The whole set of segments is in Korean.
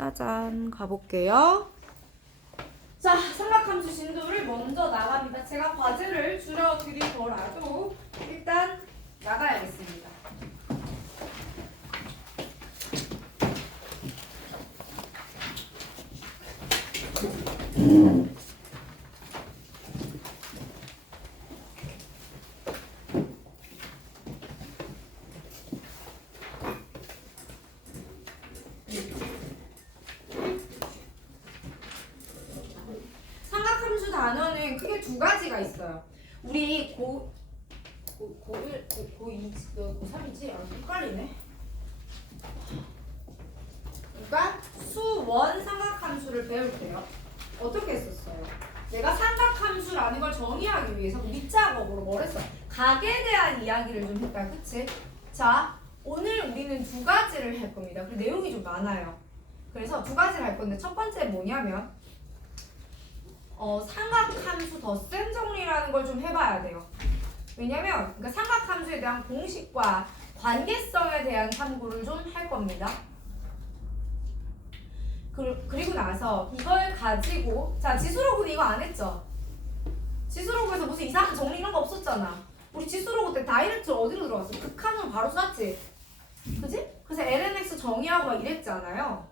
짜잔 가볼게요. 자, 삼각함수 진도를 먼저 나갑니다. 제가 과제를 줄여드리더라도 일단 나가야겠습니다. 삼각함수 단어는 크게 두 가지가 있어요. 우리 고3이지? 아, 헷갈리네. 그러니까 수원 삼각함수를 배울 때요. 어떻게 했었어요? 내가 삼각함수라는 걸 정의하기 위해서 밑작업으로 뭘 했어? 각에 대한 이야기를 좀 했다. 그치? 자, 오늘 우리는 두 가지를 할 겁니다. 그 내용이 좀 많아요. 그래서 두 가지를 할 건데 첫 번째 뭐냐면 삼각함수 덧셈 정리라는 걸 좀 해봐야 돼요. 왜냐면 그러니까 삼각함수에 대한 공식과 관계성에 대한 탐구를 좀 할 겁니다. 그리고 나서 이걸 가지고 자, 지수로그는 이거 안 했죠? 지수로그에서 무슨 이상한 정리 이런 거 없었잖아. 우리 지수로그 때 다이렉트 어디로 들어갔어? 극한으로 바로 쐈지? 그지? 그래서 lnx 정의하고 막 이랬잖아요.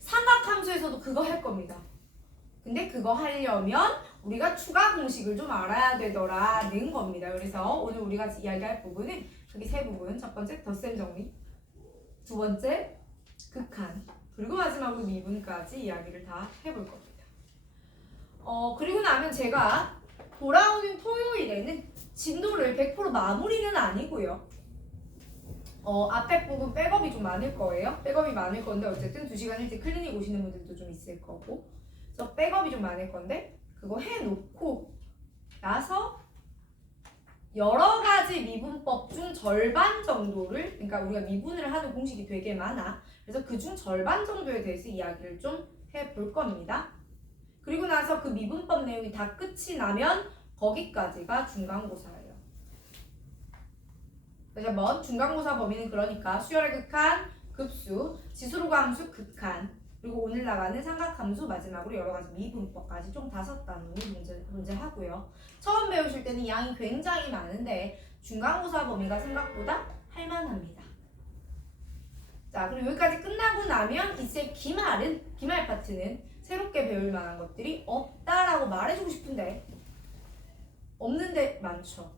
삼각함수에서도 그거 할 겁니다. 근데 그거 하려면 우리가 추가 공식을 좀 알아야 되더라는 겁니다. 그래서 오늘 우리가 이야기할 부분은 크게 세 부분. 첫 번째 덧셈 정리, 두 번째 극한, 그리고 마지막으로 미분까지 이야기를 다 해볼 겁니다. 그리고 나면 제가 돌아오는 토요일에는 진도를 100% 마무리는 아니고요. 앞에 부분 백업이 좀 많을 거예요. 백업이 많을 건데 어쨌든 2시간 일찍 클리닉 오시는 분들도 좀 있을 거고, 그래서 백업이 좀 많을 건데 그거 해놓고 나서 여러 가지 미분법 중 절반 정도를, 그러니까 우리가 미분을 하는 공식이 되게 많아. 그래서 그 중 절반 정도에 대해서 이야기를 좀 해볼 겁니다. 그리고 나서 그 미분법 내용이 다 끝이 나면 거기까지가 중간고사예요. 다시 한번 중간고사 범위는 그러니까 수열의 극한, 급수, 지수로그 함수 극한, 그리고 오늘 나가는 삼각함수, 마지막으로 여러 가지 미분법까지 총 5단원이 문제하고요. 처음 배우실 때는 양이 굉장히 많은데 중간고사 범위가 생각보다 할만합니다. 자, 그리고 여기까지 끝나고 나면 이제 기말 파트는 새롭게 배울 만한 것들이 없다라고 말해주고 싶은데 없는데 많죠.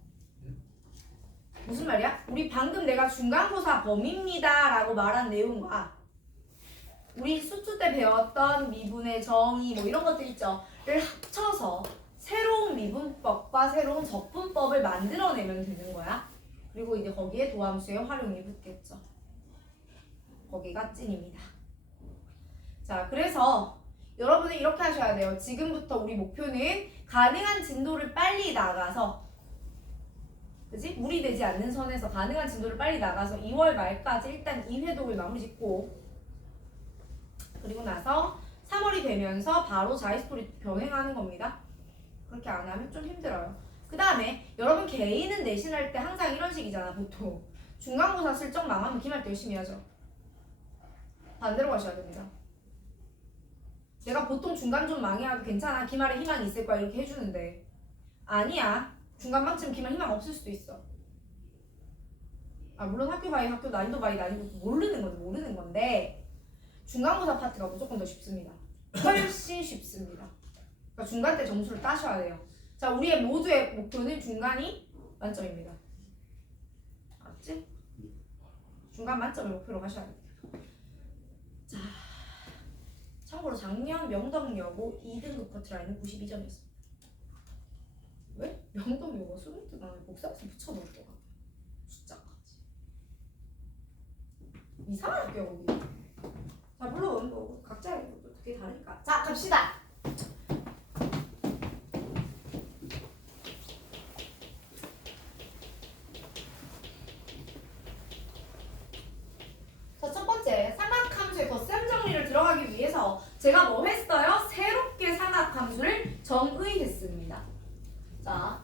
무슨 말이야? 우리 방금 내가 중간고사 범위입니다 라고 말한 내용과 우리 수투 때 배웠던 미분의 정의 뭐 이런 것들 있죠? 를 합쳐서 새로운 미분법과 새로운 적분법을 만들어내면 되는 거야. 그리고 이제 거기에 도함수의 활용이 붙겠죠. 거기가 찐입니다. 자, 그래서 여러분은 이렇게 하셔야 돼요. 지금부터 우리 목표는 가능한 진도를 빨리 나가서, 그지? 무리되지 않는 선에서 가능한 진도를 빨리 나가서 2월 말까지 일단 2회독을 마무리 짓고, 그리고 나서 3월이 되면서 바로 자이스토리 병행하는 겁니다. 그렇게 안 하면 좀 힘들어요. 그 다음에 여러분 개인은 내신할 때 항상 이런 식이잖아. 보통 중간고사 슬쩍 망하면 기말 때 열심히 하죠. 반대로 가셔야 됩니다. 내가 보통 중간 좀 망해도 괜찮아, 기말에 희망이 있을 거야 이렇게 해주는데 아니야. 중간 망치면 기말 희망 없을 수도 있어. 물론 학교 바이 학교, 난이도 바이 난이도 모르는 건데 중간고사 파트가 무조건 더 쉽습니다. 훨씬 쉽습니다. 그러니까 중간 때 점수를 따셔야 돼요. 자, 우리의 모두의 목표는 중간이 만점입니다. 알았지? 중간 만점을 목표로 가셔야 됩니다. 자, 참고로 작년 명덕여고 2등급 커트라인은 92점이었습니다. 왜? 명덕여고 수능때 복사해서 붙여놓을 것 같아. 숫자까지. 이상한 학교야 거기. 자, 물론 뭐 각자의 것도 되게 다르니까. 자, 갑시다. 자, 첫 번째 삼각함수의 덧셈 정리를 들어가기 위해서 제가 뭐 했어요? 새롭게 삼각함수를 정의했습니다. 자,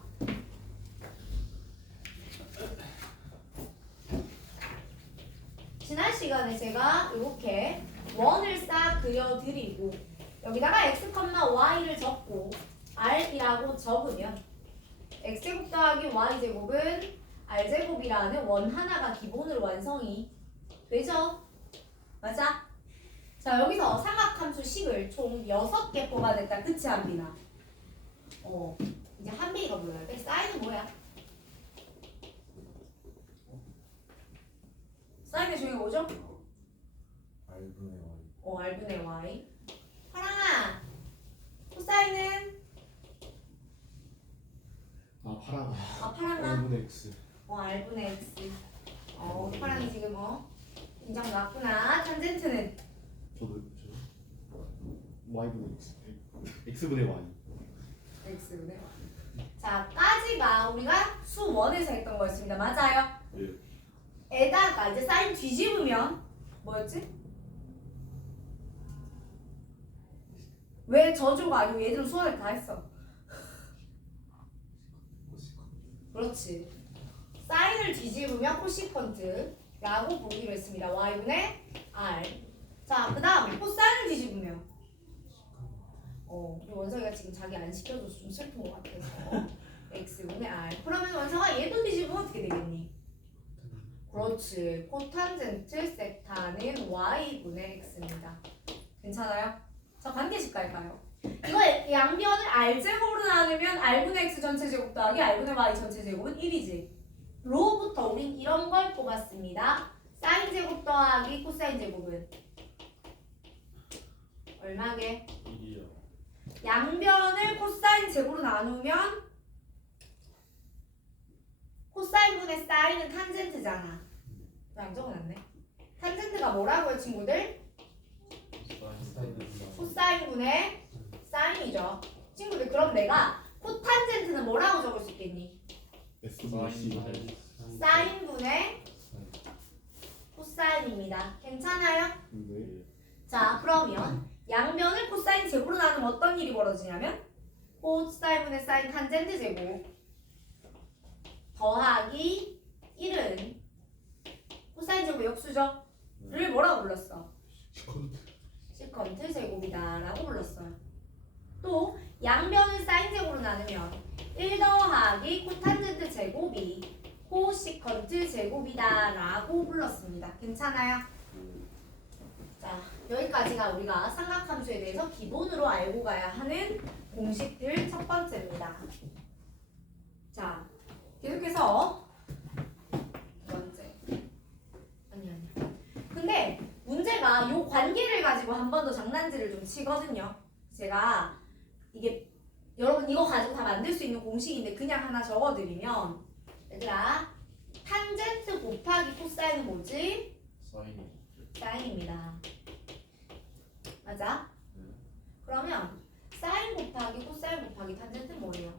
지난 시간에 제가 이렇게 원을 싹 그려드리고 여기다가 x, y를 적고 r이라고 적으면 x제곱 더하기 y제곱은 r제곱이라는 원 하나가 기본으로 완성이 되죠? 맞아? 자 여기서 삼각함수 식을 총 6개 뽑아냈다. 그치 한빈아? 이제 한빈이가 몰라야 돼. 사인은 뭐야? 사인의 중에 뭐죠? R분의 Y. R분의 Y. 파랑아 코사인은? 파랑아. 파랑아 R분의 X. R분의 X. 우리 파랑이 지금 긴장 났구나. 탄젠트는? 저도 Y분의 X. X분의 Y. X분의 Y. 자 까지가 우리가 수 1에서 했던 거였습니다. 맞아요? 예. 에다가 이제 사인 뒤집으면 뭐였지? 왜 저조가 아니고 얘들은 수원을 다 했어. 그렇지. 사인을 뒤집으면 코시컨트라고 보기로 했습니다. y분의 r. 자, 그 다음에 코사인을 뒤집으면 우리 원석이가 지금 자기 안 시켜줘서 좀 슬픈 것 같아서 x분의 r. 그러면 원석아 얘도 뒤집으면 어떻게 되겠니? 그렇지. 코탄젠트 세타는 y분의 x입니다. 괜찮아요? 자, 관계식 갈까요? 이거 양변을 r제곱으로 나누면 r분의 x 전체 제곱 더하기 r분의 y 전체 제곱은 1이지. 로부터 우린 이런 걸 뽑았습니다. 사인 제곱 더하기 코사인 제곱은 얼마게? 1이요. 양변을 코사인 제곱으로 나누면 코사인분의 사인은 탄젠트잖아. 안 적어놨네. 탄젠트가 뭐라고요, 친구들? 코사인분의 사인이죠. 친구들, 그럼 내가 코탄젠트는 뭐라고 적을 수 있겠니? S분의 C. 사인분의 코사인입니다. 괜찮아요? 네. 자, 그러면 양변을 코사인 제곱으로 나누면 어떤 일이 벌어지냐면 코사인분의 사인 탄젠트 제곱 더하기 1은 코사인 제곱 역수죠? 를 뭐라고 불렀어? 시컨트 제곱이다 라고 불렀어요. 또 양변을 사인 제곱으로 나누면 1 더하기 코탄젠트 제곱이 코시컨트 제곱이다 라고 불렀습니다. 괜찮아요? 자, 여기까지가 우리가 삼각함수에 대해서 기본으로 알고 가야 하는 공식들 첫 번째입니다. 자, 계속해서 두 번째. 아니. 근데 문제가 요 관계를 가지고 한 번 더 장난질을 좀 치거든요. 제가 이게 여러분 이거 가지고 다 만들 수 있는 공식인데 그냥 하나 적어드리면 얘들아 탄젠트 곱하기 코사인은 뭐지? 사인입니다. 맞아? 그러면 사인 곱하기 코사인 곱하기 탄젠트는 뭐예요?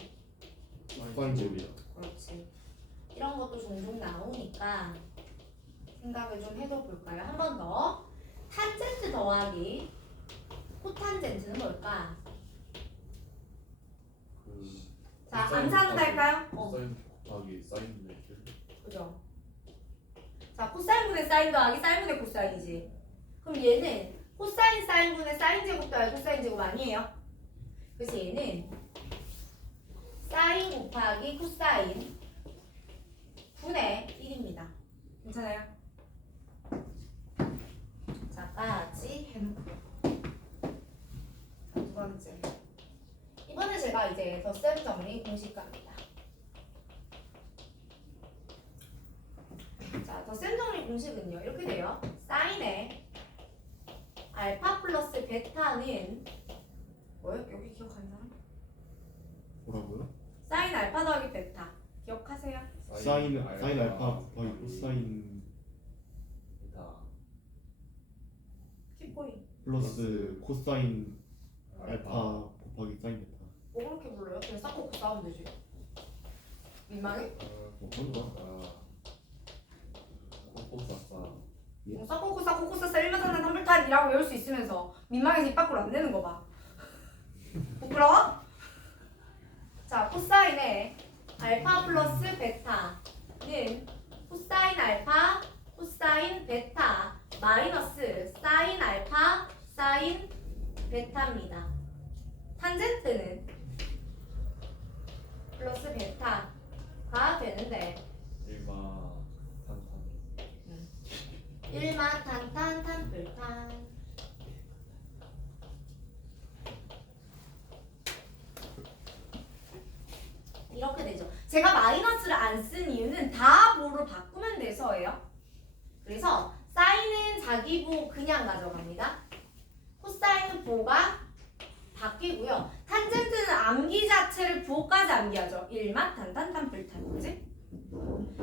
사인 제곱이요. 그렇지. 이런 것도 종종 나오니까 생각을 좀 해서 볼까요? 한 번 더. 탄젠트 더하기 코탄젠트는 뭘까? 자, 암산을 할까요? 사인 곱하기 사인분의 그죠? 자, 코사인분의 사인 더하기 사인분의 코사인이지. 그럼 얘는 코사인 사인분의 사인 제곱 더하기 코사인 제곱 아니에요? 그래서 얘는 사인 곱하기 코사인 분의 1입니다. 괜찮아요? 자, 까지 해놓고요. 자, 두 번째. 이번에 제가 이제 덧셈 정리 공식 갑니다. 자, 덧셈 정리 공식은요. 이렇게 돼요. 사인의 알파 플러스 베타는 뭐요? 여기 기억하는 사람? 뭐라고요? 사인 알파 더하기 베타. 기억하세요? 사인 알파 곱하기 코사인 킵고잉. 플러스 코사인 알파 곱하기 사인 베타. 뭐 그렇게 불러요? 그냥 쌍꺼풀 싸우면 되지. 민망해? 뭐 그런 거? 쌍꺼풀 싸 일마산단 한불탄이라고 외울 수 있으면서 민망해서 입 밖으로 안 내는 거 봐. 부끄러워? 자, 코사인의 알파 플러스 베타는 코사인 알파 코사인 베타 마이너스 사인 알파 사인 베타입니다. 탄젠트는 플러스 베타가 되는데 1마탄탄탄불탄 이렇게 되죠. 제가 마이너스를 안 쓴 이유는 다 뭐로 바꾸면 돼서예요. 그래서 사인은 자기부 그냥 가져갑니다. 코사인은 부호가 바뀌고요. 탄젠트는 암기 자체를 부호까지 암기하죠. 1마 탄탄탄불탄 그지?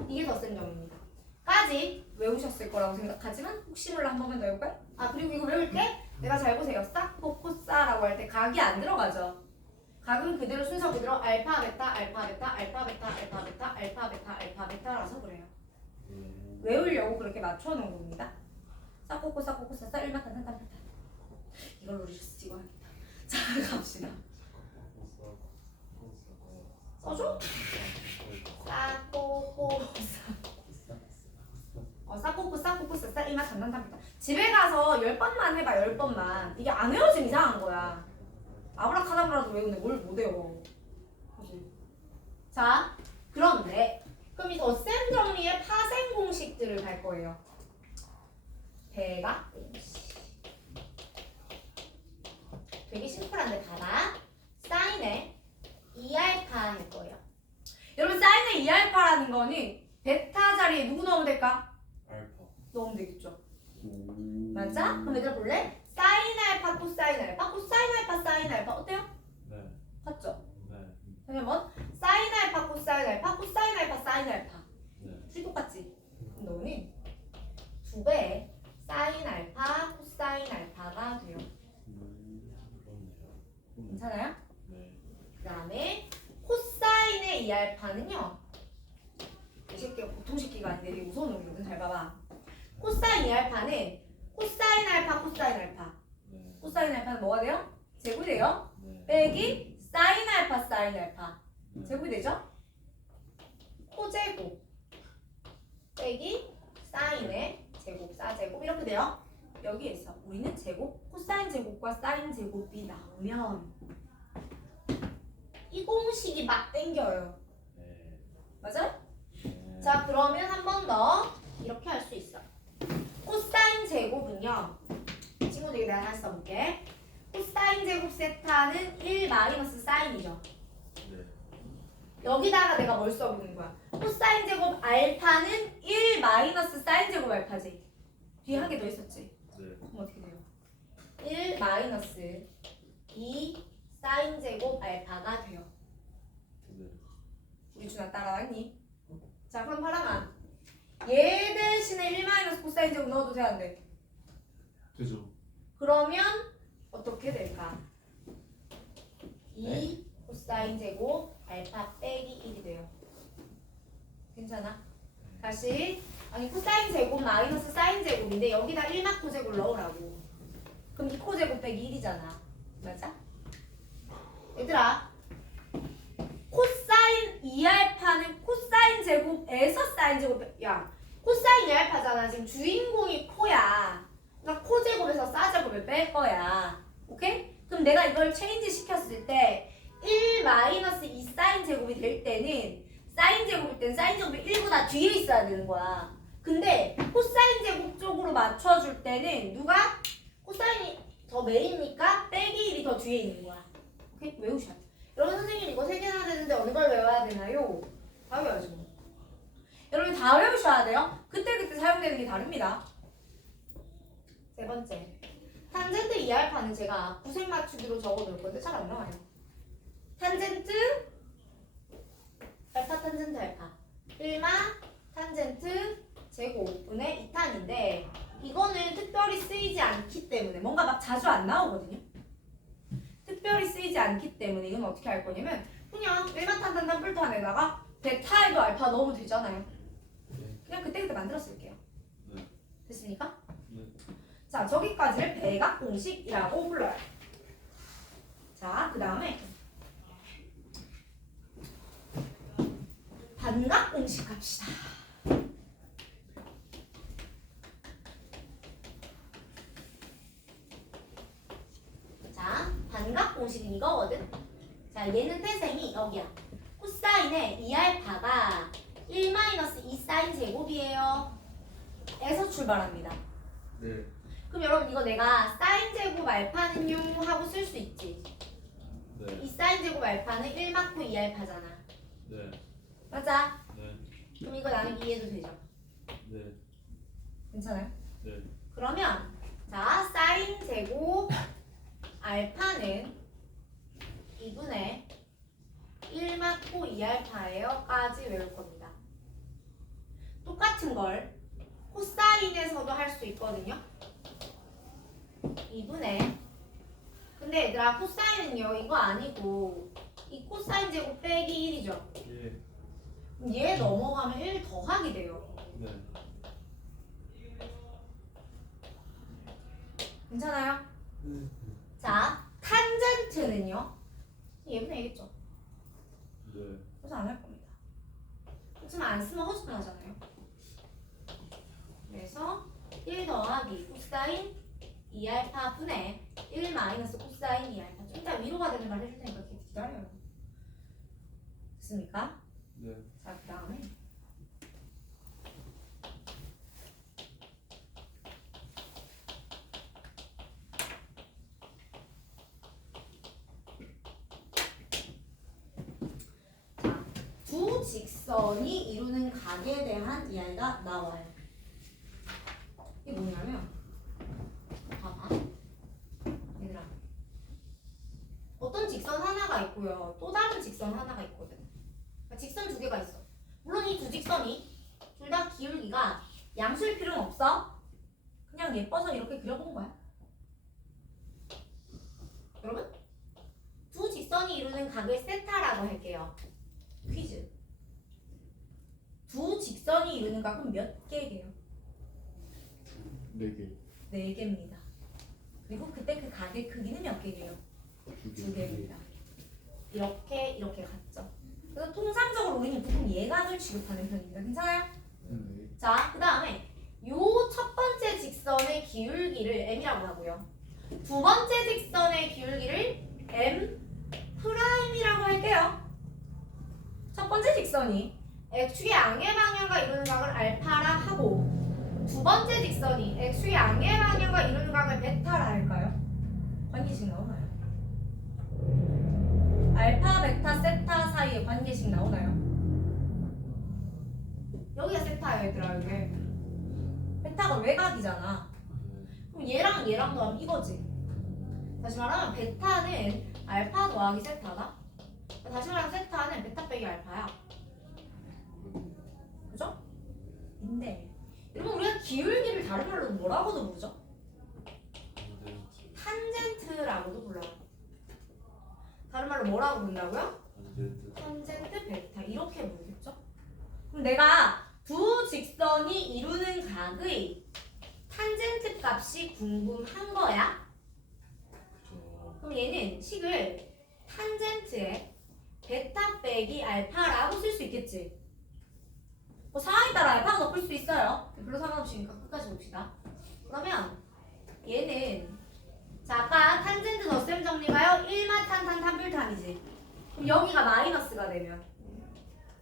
이게 더 센 점입니다. 까지 외우셨을 거라고 생각하지만 혹시 몰라 한 번만 더 해볼까요? 아 그리고 이거 외울 때 내가 잘 보세요. 싹코코사라고 할 때 각이 안 들어가죠. 각은 그대로 순서 그대로 알파 베타 알파 베타 알파 베타 알파 베타 알파 베타 알파 베타라서 그래요. 외우려고 그렇게 맞춰놓은 겁니다. 싹코코 싹코코 싹 1마 탄탄탄불탄 이걸로 리셔스 찍어야겠다. 자 갑시다. 써줘? 싹코코 싹코코 싹코코 싹 1마 탄탄탄불탄 집에 가서 10번만 해봐 10번만 이게 안 외워지면 이상한 거야. 아브라카다브라도 외우는데 뭘 못 외워. 그치? 자 그런데 그럼 이 덧셈 정리의 파생 공식들을 갈 거예요. 대각 공식 되게 심플한데 봐봐. 사인의 2알파 할 거예요. 여러분 사인의 2알파라는 거는 베타 자리에 누구 넣으면 될까? 알파. 넣으면 되겠죠. 맞아? 그럼 얘들아 볼래? 사인 알파 코사인 알파 코사인 알파 사인 알파 어때요? 네. 맞죠? 네. 그러면 사인 알파 코사인 알파 코사인 알파 사인 알파 네. 둘이 똑같지? 그럼 너는 2배의 사인 알파 코사인 알파가 돼요. 그렇네요. 괜찮아요? 네. 그 다음에 코사인의 2알파는요 이 새끼가 보통 새끼가 아닌데 되게 무서운 놈이거든. 잘 봐봐. 코사인 2알파는 코사인 알파 코사인 알파 네. 코사인 알파는 뭐가 돼요? 제곱이 돼요. 네. 빼기 사인 알파 사인 알파 네. 제곱이 되죠? 코제곱 빼기 사인의 제곱 사제곱 이렇게 돼요. 여기에서 우리는 제곱 코사인 제곱과 사인 제곱이 나오면 이 공식이 막 땡겨요. 네. 맞아요? 네. 자 그러면 한 번 더 이렇게 할 수 있어. 코사인 제곱은요 친구들이 내가 다시 써볼게. 코사인 제곱 세타는 1 마이너스 사인이죠. 네. 여기다가 내가 뭘 써보는 거야. 코사인 제곱 알파는 1 마이너스 사인 제곱 알파지. 뒤에 한 개 더 있었지. 네. 그럼 어떻게 돼요? 1 마이너스 2 사인 제곱 알파가 돼요. 네. 우리 준아 따라왔니? 자 그럼 파랑아 얘 대신에 1 마이너스 코사인 제곱 넣어도 돼 안 돼? 되죠. 그러면 어떻게 될까? 2 코사인 제곱 알파 빼기 1이 돼요. 괜찮아? 다시 아니 코사인 제곱 마이너스 사인 제곱인데 여기다 1마 코제곱 넣으라고. 그럼 2 코제곱 빼기 1이잖아. 맞아? 얘들아 코사인 2알파는 코사인 제곱에서 사인 제곱 야 코사인 2알파잖아. 지금 주인공이 코야. 그러니까 코제곱에서 사제곱을 뺄 거야. 오케이? 그럼 내가 이걸 체인지 시켰을 때 1 마이너스 2 사인 제곱이 될 때는 사인 제곱일 땐 사인 제곱이 1보다 뒤에 있어야 되는 거야. 근데 코사인 제곱 쪽으로 맞춰줄 때는 누가? 코사인이 더 메인이니까 빼기 1이 더 뒤에 있는 거야. 오케이? 외우셔야 돼. 여러분 선생님 이거 3개나 되는데 어느 걸 외워야 되나요? 다 외워야죠. 뭐. 여러분 다 외우셔야 돼요. 그때그때 사용되는 게 다릅니다. 세 번째. 탄젠트 2알파는 제가 구색 맞추기로 적어놓을 건데 잘 안 나와요. 탄젠트 알파 탄젠트 알파 1마 탄젠트 제곱분의 2탄인데 이거는 특별히 쓰이지 않기 때문에 뭔가 막 자주 안 나오거든요. 특별히 쓰이지 않기 때문에 이건 어떻게 할 거냐면 그냥 1마 탄탄탄 뿔탄에다가 베타에도 알파 넣으면 되잖아요. 그냥 그때그때 만들어 쓸게요. 네. 됐습니까? 네. 자 저기까지를 배각 공식이라고 불러요. 자 그 다음에 반각 공식 합시다. 공식은 이거거든. 자, 얘는 태생이 여기야. 코사인의 2알파가 1-2 사인 제곱이에요. 에서 출발합니다. 네. 그럼 여러분 이거 내가 사인 제곱 알파는요 하고 쓸 수 있지. 네. 이 사인 제곱 알파는 1 맞고 2알파잖아. 네. 맞아? 네. 그럼 이거 나누기 2해도 되죠. 네. 괜찮아요? 네. 그러면 자 사인 제곱 알파는 2분의 1 맞고 2알파예요 까지 외울 겁니다. 똑같은 걸 코사인에서도 할 수 있거든요. 2분의 근데 얘들아 코사인은요 이거 아니고 이 코사인 제곱 빼기 1이죠. 예. 그럼 얘 넘어가면 1 더하기 돼요. 네. 괜찮아요? 자 탄젠트는요 얘분의 얘겠죠. 네. 그래서 안 할 겁니다. 그렇지만 안 쓰면 허수는 하잖아요. 그래서 1 더하기 코사인 2알파 분의 1 마이너스 코사인 2알파. 좀 이따 위로가 되는 말 해줄 테니까 기다려요. 됐습니까? 네. 자, 그 다음에 두 직선이 이루는 각에 대한 이야기가 나와요. 이게 뭐냐면 봐봐 얘들아 어떤 직선 하나가 있고요 또 다른 직선 하나가 있거든. 그러니까 직선 두 개가 있어. 물론 이 두 직선이 둘 다 기울기가 양수일 필요는 없어. 그냥 예뻐서 이렇게 그려본 거야. 여러분 두 직선이 이루는 각을 세타라고 할게요. 퀴즈. 두 직선이 이루는 각은 몇 개예요? 4개. 4개입니다. 그리고 그때 그 각의 크기는 몇 개예요? 2개입니다. 이렇게 갔죠. 그래서 통상적으로 우리는 보통 예각을 취급하는 편입니다. 괜찮아요? 네. 자, 그 다음에 요 첫 번째 직선의 기울기를 m이라고 하고요. 두 번째 직선의 기울기를 m 프라임이라고 할게요. 첫 번째 직선이 x축의 양의 방향과 이루는 각을 알파라 하고 두 번째 직선이 x축의 양의 방향과 이루는 각을 베타라 할까요? 관계식 나오나요? 알파, 베타, 세타 사이에 관계식 나오나요? 여기가 세타예요 얘들아. 여기 베타가 외곽이잖아. 그럼 얘랑 얘랑 더하면 이거지. 다시 말하면 베타는 알파 더하기 세타다. 다시 말하면 세타는 베타 빼기 알파야. 그죠? 근데 여러분 우리가 기울기를 다른 말로 뭐라고도 부르죠? 탄젠트라고도 불러요. 다른 말로 뭐라고 부른다고요? 탄젠트 베타 이렇게 부르겠죠? 그럼 내가 두 직선이 이루는 각의 탄젠트 값이 궁금한 거야? 그렇죠. 그럼 얘는 식을 탄젠트에 베타 빼기 알파라고 쓸 수 있겠지? 뭐 상황에 따라 알파가 높을 수 있어요. 별로 상관없으니까 끝까지 봅시다. 그러면 얘는 자 아까 탄젠트 덧셈 정리가요 1마 탄탄 탄불탄이지. 그럼 여기가 마이너스가 되면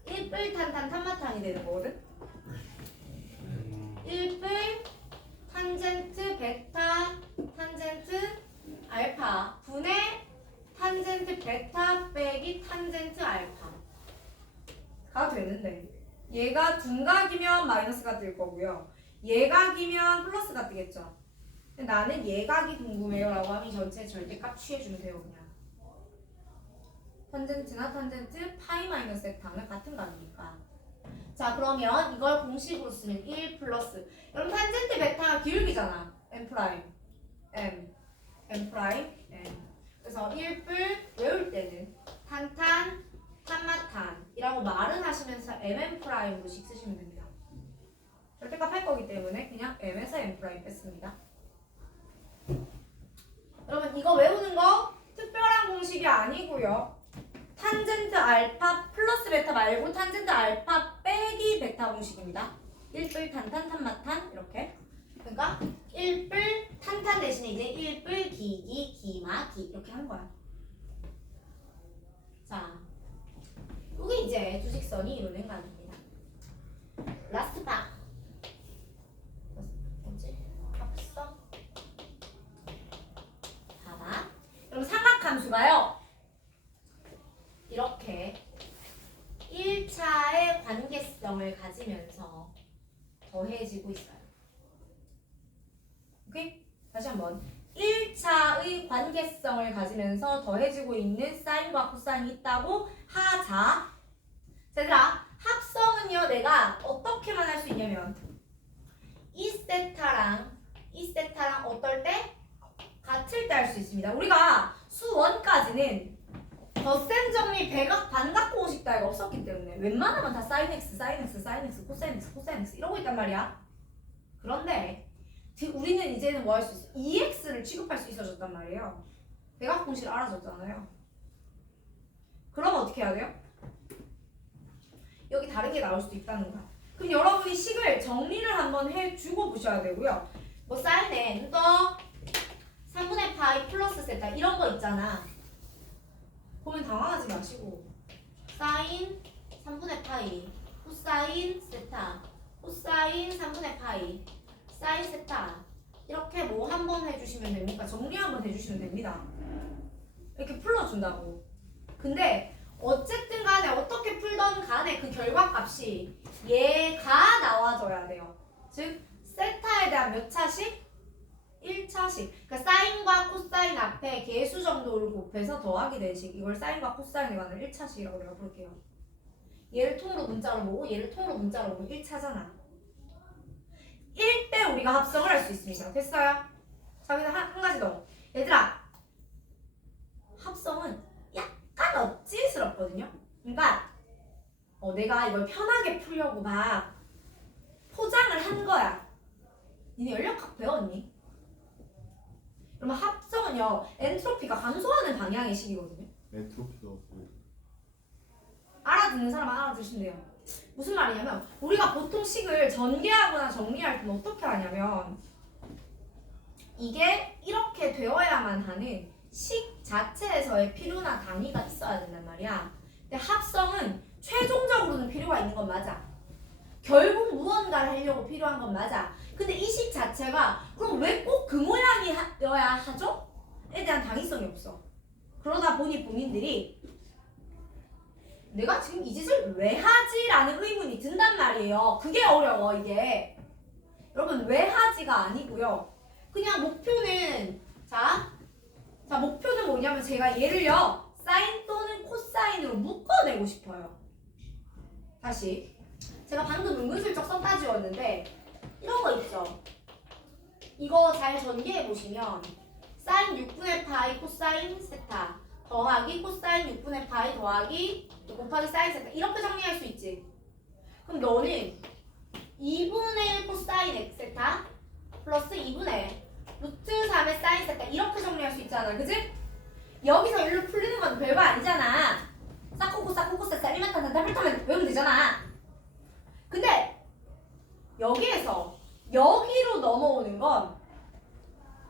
1뿔 탄탄 탄마탄이 되는 거거든. 1뿔 탄젠트 베타 탄젠트 알파 분의 탄젠트 베타 빼기 탄젠트 알파 가 되는데 얘가 둔각이면 마이너스가 될 거고요. 예각이면 플러스가 뜨겠죠. 근데 나는 예각이 궁금해요 라고 하면 전체 절대값 취해주면 돼요. 그냥 탄젠트나 탄젠트 파이 마이너스 세타는 같은 값이니까. 자 그러면 이걸 공식으로 쓰면 1 플러스 여러분 탄젠트 베타가 기울기잖아. m 프라임 m 프라임 m. 그래서 1뿔 외울 때는 탄탄 탄마탄이라고 말은 하시면서 mm 프라임으로씩 쓰시면 됩니다. 절대값 할 거기 때문에 그냥 m에서 m 프라임 뺐습니다. 여러분 이거 외우는 거 특별한 공식이 아니고요. 탄젠트 알파 플러스 베타 말고 탄젠트 알파 빼기 베타 공식입니다. 1뿔 탄탄 탄마탄 이렇게. 그러니까 1뿔 탄탄 대신에 이제 1뿔 기기 기마 기 이렇게 한 거야. 자, 이게 이제 두 직선이 이루는 각입니다. 라스트 방. 뭐지? 합성. 봐봐. 그럼 삼각함수가요. 이렇게 1차의 관계성을 가지면서 더해지고 있어요. 오케이? 다시 한번. 1차의 관계성을 가지면서 더해지고 있는 사인과 코사인이 있다고 하자. 자, 얘들아, 합성은요, 내가 어떻게만 할 수 있냐면 이 세타랑 어떨 때? 같을 때 할 수 있습니다. 우리가 수1까지는 덧셈 정리, 배각, 반각 공식 따위가 없었기 때문에 웬만하면 다 sin x, 코사인 x, 코사인 x 이러고 있단 말이야. 그런데 우리는 이제는 뭐 할 수 있어? 2x를 취급할 수 있어졌단 말이에요. 배각 공식을 알아줬잖아요. 그럼 어떻게 해야 돼요? 여기 다른 게 나올 수도 있다는 거야. 그럼 여러분이 식을 정리를 한번 해주고 보셔야 되고요. 뭐 sin n 더 3분의 파이 플러스 세타 이런 거 있잖아. 보면 당황하지 마시고 sin 3분의 파이 코사인 세타 코사인 3분의 파이 사인 세타 이렇게 뭐 한 번 해주시면 됩니까? 정리 한번 해주시면 됩니다. 이렇게 풀어준다고. 근데 어쨌든 간에 어떻게 풀던 간에 그 결과값이 얘가 나와줘야 돼요. 즉 세타에 대한 몇 차식? 1차식. 그러니까 사인과 코사인 앞에 개수 정도를 곱해서 더하기 대식. 이걸 사인과 코사인에 관한 1차식이라고 내가 부를게요. 얘를 통으로 문자로 보고 얘를 통으로 문자로 보면 1차잖아. 1대 우리가 합성을 할 수 있습니다. 됐어요? 자, 그래서 한 가지 더. 얘들아, 합성은 약간 억지스럽거든요? 그러니까 내가 이걸 편하게 풀려고 막 포장을 한 거야. 니네 연력학 배웠니? 그러면 합성은요, 엔트로피가 감소하는 방향의 식이거든요. 엔트로피가 없고. 알아듣는 사람은 알아듣으시면 돼요. 무슨 말이냐면 우리가 보통 식을 전개하거나 정리할 때는 어떻게 하냐면 이게 이렇게 되어야만 하는 식 자체에서의 필요나 단위가 있어야 된단 말이야. 근데 합성은 최종적으로는 필요가 있는 건 맞아. 결국 무언가를 하려고 필요한 건 맞아. 근데 이 식 자체가 그럼 왜 꼭 그 모양이어야 하죠? 에 대한 당위성이 없어. 그러다 보니 본인들이 내가 지금 이 짓을 왜 하지? 라는 의문이 든단 말이에요. 그게 어려워 이게. 여러분 왜 하지가 아니고요. 그냥 목표는 자 목표는 뭐냐면 제가 얘를요 사인 또는 코사인으로 묶어내고 싶어요. 다시 제가 방금 은근슬쩍 썸 따지웠는데 이런 거 있죠. 이거 잘 전개해 보시면 사인 6분의 파이 코사인 세타 더하기 코사인 6분의 파이 더하기 곱하기 사인 세타 이렇게 정리할 수 있지. 그럼 너는 2분의 1 코사인 x 세타 플러스 2분의 루트 3의 사인 세타 이렇게 정리할 수 있잖아. 그지? 여기서 일로 풀리는 건 별거 아니잖아. 사코코 세타 1만 탄탄 더블타면 외우면 되잖아. 근데 여기에서 여기로 넘어오는 건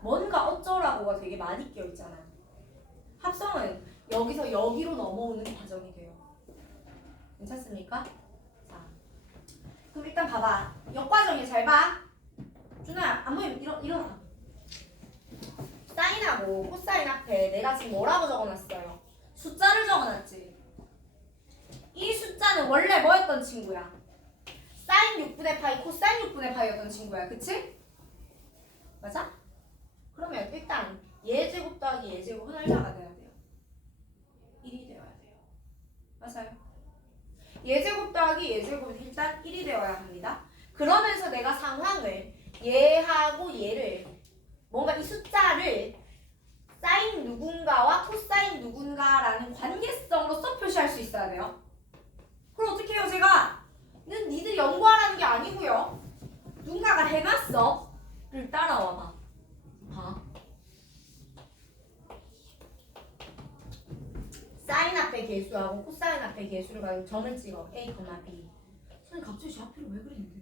뭔가 어쩌라고가 되게 많이 껴있잖아. 합성은 여기서 여기로 넘어오는 과정이 돼요. 괜찮습니까? 자, 그럼 일단 봐봐. 역과정이 잘 봐. 준호야, 안 보이면 일어나. 사인하고 코사인 앞에 내가 지금 뭐라고 적어놨어요? 숫자를 적어놨지. 이 숫자는 원래 뭐였던 친구야? 사인 6분의 파이, 코사인 6분의 파이였던 친구야. 그치? 맞아? 그러면 일단 예제곱 더하기 예제곱은 얼마가 돼야 돼요? 1이 되어야 돼요. 맞아요? 예제곱 더하기 예제곱은 일단 1이 되어야 합니다. 그러면서 내가 상황을 얘하고 얘를 뭔가 이 숫자를 사인 누군가와 코사인 누군가라는 관계성으로서 표시할 수 있어야 돼요. 그럼 어떻게 해요? 제가 는 니들 연구하라는 게 아니고요. 누군가가 해놨어. 를 따라와봐. 봐. 사인 앞에 개수하고 코사인 앞에 개수를 가지고 점을 찍어. A, B. 선생님 갑자기 좌표를 왜 그리는데?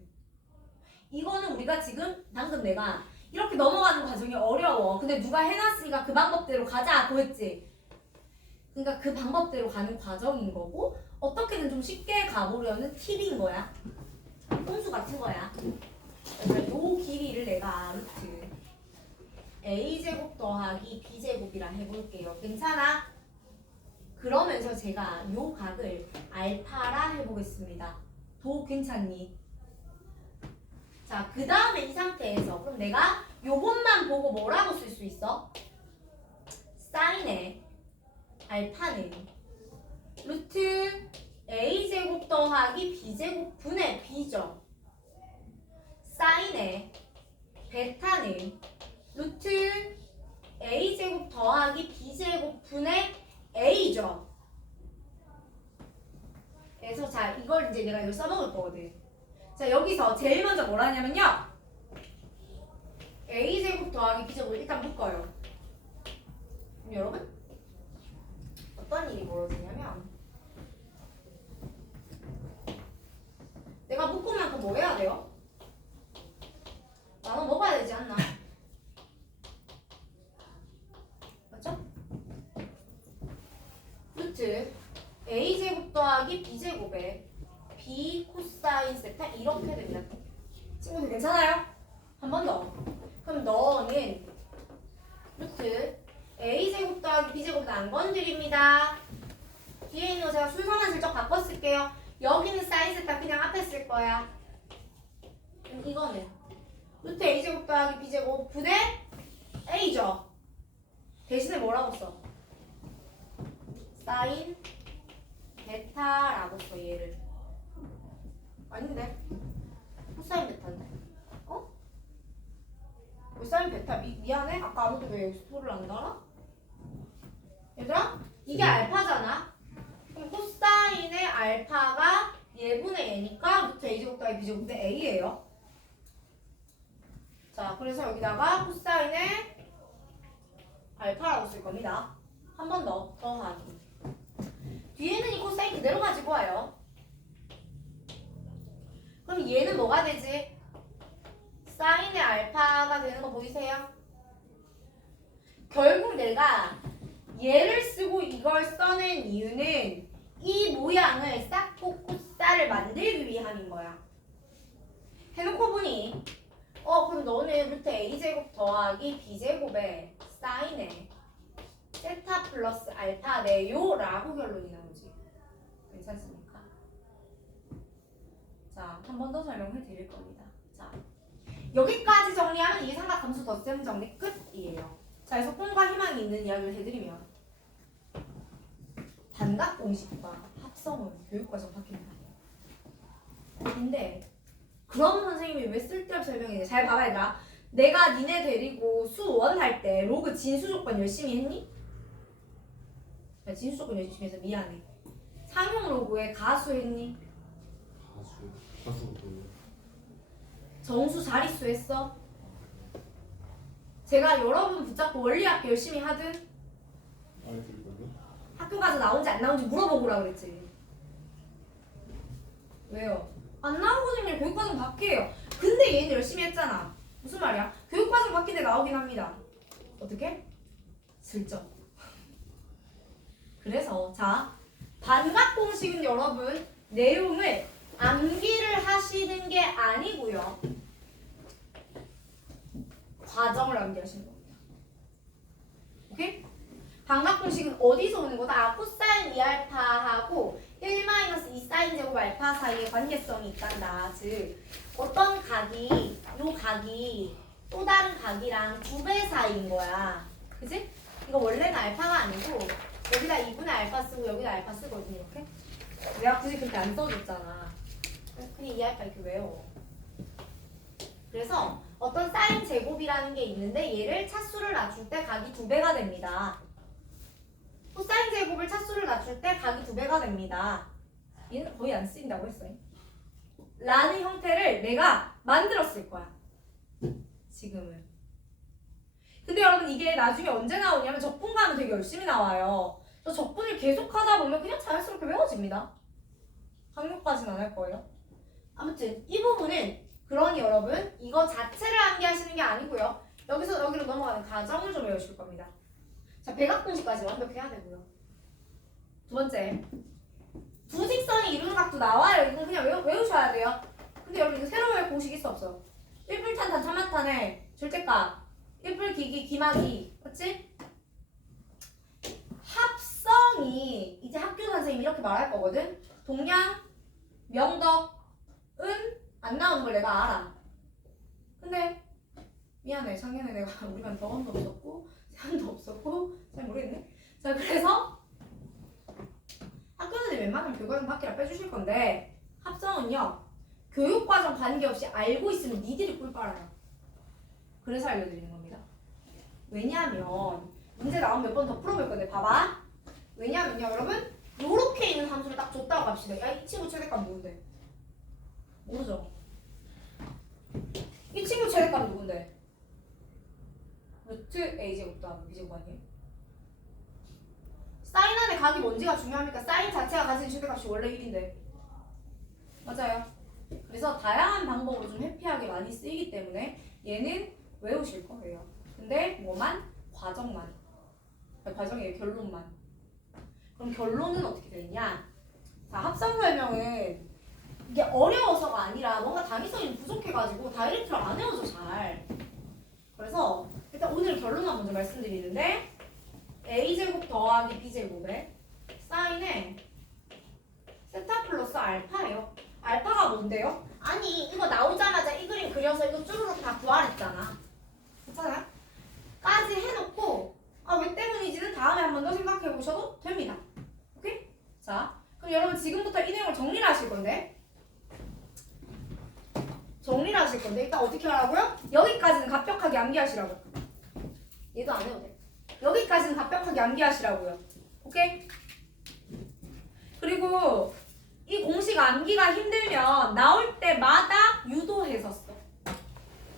이거는 우리가 지금 방금 내가 이렇게 넘어가는 과정이 어려워. 근데 누가 해놨으니까 그 방법대로 가자고 했지. 그러니까 그 방법대로 가는 과정인 거고 어떻게든 좀 쉽게 가보려는 팁인 거야. 꼼수 같은 거야. 그러니까 요 길이를 내가 루트 a제곱 더하기 b제곱이라 해볼게요. 괜찮아? 그러면서 제가 요 각을 알파라 해보겠습니다. 도 괜찮니? 자, 그 다음에 이 상태에서 그럼 내가 요것만 보고 뭐라고 쓸 수 있어? 사인의 알파는 루트 a제곱 더하기 b제곱 분의 b죠. 사인의 베타는 루트 a제곱 더하기 b제곱 분의 a죠. 그래서 자, 이걸 이제 내가 이걸 써먹을 거거든. 자, 여기서 제일 먼저 뭘 하냐면요. a제곱 더하기 b제곱을 일단 묶어요. 그럼 여러분 어떤 일이 벌어지냐면 내가 묶은 만큼 뭐 해야 돼요? 나눠 먹어야 되지 않나? 맞죠? 루트 a제곱 더하기 b제곱에 b 코사인 세타 이렇게 됩니다. 친구들 괜찮아요? 한 번 더. 그럼 너는 루트 a제곱 더하기 b제곱은 안 건드립니다. 뒤에 있는 거 제가 순서만 슬쩍 바꿔 쓸게요. 여기는 사인 세타 그냥 앞에 쓸 거야. 그럼 이거는 루트 a제곱 더하기 b제곱 분의 a죠. 대신에 뭐라고 써? 사인 베타라고 써 얘를. 아닌데? 코사인 베타인데? 어? 왜 사인 베타? 미안해? 아까 아무도 왜 여기서 토를 안 달아? 얘들아? 이게 알파잖아? 그럼 코사인의 알파가 얘분의 얘니까 루트 a제곱 더하기 b제곱 분의 a예요. 자, 그래서 여기다가 코사인의 알파라고 쓸 겁니다. 한 번 더 더하기. 뒤에는 이 코사인 그대로 가지고 와요. 그럼 얘는 뭐가 되지? 사인의 알파가 되는 거 보이세요? 결국 내가 얘를 쓰고 이걸 써낸 이유는 이 모양을 쌓고 코사를 만들기 위함인 거야. 해놓고 보니 그럼 너는 루트 a제곱 더하기 b제곱에 사인에 세타 플러스 알파네요 라고 결론이 나오지. 괜찮습니까? 자, 한 번 더 설명해 드릴 겁니다. 자, 여기까지 정리하면 이게 삼각함수 덧셈 정리 끝이에요. 자, 그래서 꿈과 희망이 있는 이야기를 해드리면 단각 공식과 합성은 교육과정 바뀝니다. 근데 그럼 선생님이 왜 쓸데없이 설명했냐? 잘 봐봐 얘들아. 내가 니네 데리고 수1 할 때 로그 진수 조건 열심히 했니? 야, 진수 조건 열심히 해서 미안해. 상용 로그에 가수 했니? 가수 정수 자릿수 했어? 제가 여러분 붙잡고 원리학교 열심히 하든 알려드릴까요? 학교 가서 나온지 안 나온지 물어보고라 그랬지. 왜요? 안 나오거든요. 교육과정 바뀌어요. 근데 얘는 열심히 했잖아. 무슨 말이야? 교육과정 바뀐데 나오긴 합니다. 어떻게? 슬쩍. 그래서 자, 반각 공식은 여러분 내용을 암기를 하시는 게 아니고요. 과정을 암기하시는 겁니다. 오케이? 반각 공식은 어디서 오는 거다? 코사인 2알파하고 1-2 사인 제곱 알파 사이의 관계성이 있단다. 즉 어떤 각이 요 각이 또 다른 각이랑 2배 사이인 거야. 그지? 이거 원래는 알파가 아니고 여기다 2분의 알파 쓰고 여기다 알파 쓰거든요. 이렇게? 내가 굳이 그렇게 안 써줬잖아. 그냥 2알파 이렇게 외워. 그래서 어떤 사인 제곱이라는 게 있는데 얘를 차수를 낮출 때 각이 2배가 됩니다. 코사인 제곱을 차수를 낮출 때 각이 2배가 됩니다. 얘는 거의 안 쓰인다고 했어요. 라는 형태를 내가 만들었을 거야. 지금은. 근데 여러분 이게 나중에 언제 나오냐면 적분가는 되게 열심히 나와요. 저 적분을 계속 하다 보면 그냥 자연스럽게 외워집니다. 학력까지는 안 할 거예요. 아무튼 이 부분은 그러니 여러분 이거 자체를 암기하시는 게 아니고요. 여기서 여기로 넘어가는 과정을 좀 외우실 겁니다. 자, 백악공식까지 완벽해야 되고요. 두 번째, 두 직선이 이루는 각도 나와요. 이건 그냥 외우셔야 돼요. 근데 여러분 이거 새로 외울 공식 있어 없어? 1풀탄탄 참마탄의 절대값 1풀 기기 기막이 맞지? 합성이 이제 학교 선생님이 이렇게 말할 거거든. 동량, 명덕, 은 안 나오는 걸 내가 알아. 근데 미안해, 작년에 내가 우리 반 덕원도 없었고 세안도 없었고 잘 모르겠네. 자, 그래서 학교 선생님 웬만하면 교과정 바퀴라 빼주실 건데 합성은요 교육과정 관계없이 알고 있으면 니들이 꿀 빨아요. 그래서 알려드리는 겁니다. 왜냐하면 문제 나오면 몇 번 더 풀어볼 건데 봐봐. 왜냐하면요 여러분 요렇게 있는 함수를 딱 줬다고 합시다. 야, 이 친구 최대값 누군데? 모르죠? 이 친구 최대값 누군데? 루트 a제곱 더하기 b제곱 아니에요? 사인 안에 각이 뭔지가 중요합니까? 사인 자체가 가진 최대값이 원래 1인데 맞아요? 그래서 다양한 방법으로 좀 회피하게 많이 쓰이기 때문에 얘는 외우실 거예요. 근데 뭐만? 과정만. 과정이에요. 결론만. 그럼 결론은 어떻게 되냐? 자, 합성 설명은 이게 어려워서가 아니라 뭔가 당위성이 부족해가지고 다이렉트로 안 외워져 잘. 그래서 일단 오늘 결론만 먼저 말씀드리는데 a제곱 더하기 b제곱에 사인에 세타 플러스 알파예요. 알파가 뭔데요? 아니 이거 나오자마자 이 그림 그려서 이거 쭈루룩 다 구하랬잖아. 괜찮아요? 까지 해놓고 아 왜 때문인지는 다음에 한 번 더 생각해 보셔도 됩니다. 오케이? 자 그럼 여러분 지금부터 이 내용을 정리를 하실 건데 일단 어떻게 하라고요? 여기까지는 갑벽하게 암기하시라고. 얘도 안 해도 돼. 여기까지는 갑벽하게 암기하시라고요. 오케이? 그리고 이 공식 암기가 힘들면 나올 때마다 유도해서 써.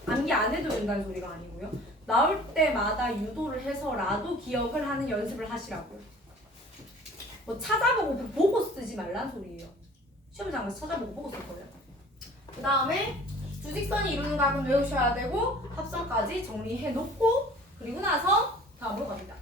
암기 안 해도 된다는 소리가 아니고요. 나올 때마다 유도를 해서라도 기억을 하는 연습을 하시라고요. 뭐 찾아보고 보고 쓰지 말란 소리예요. 시험장 가서 찾아보고 보고 쓸 거예요. 그 다음에 주직선이 이루는 각은 외우셔야 되고 합성까지 정리해 놓고 그리고 나서 다음으로 갑니다.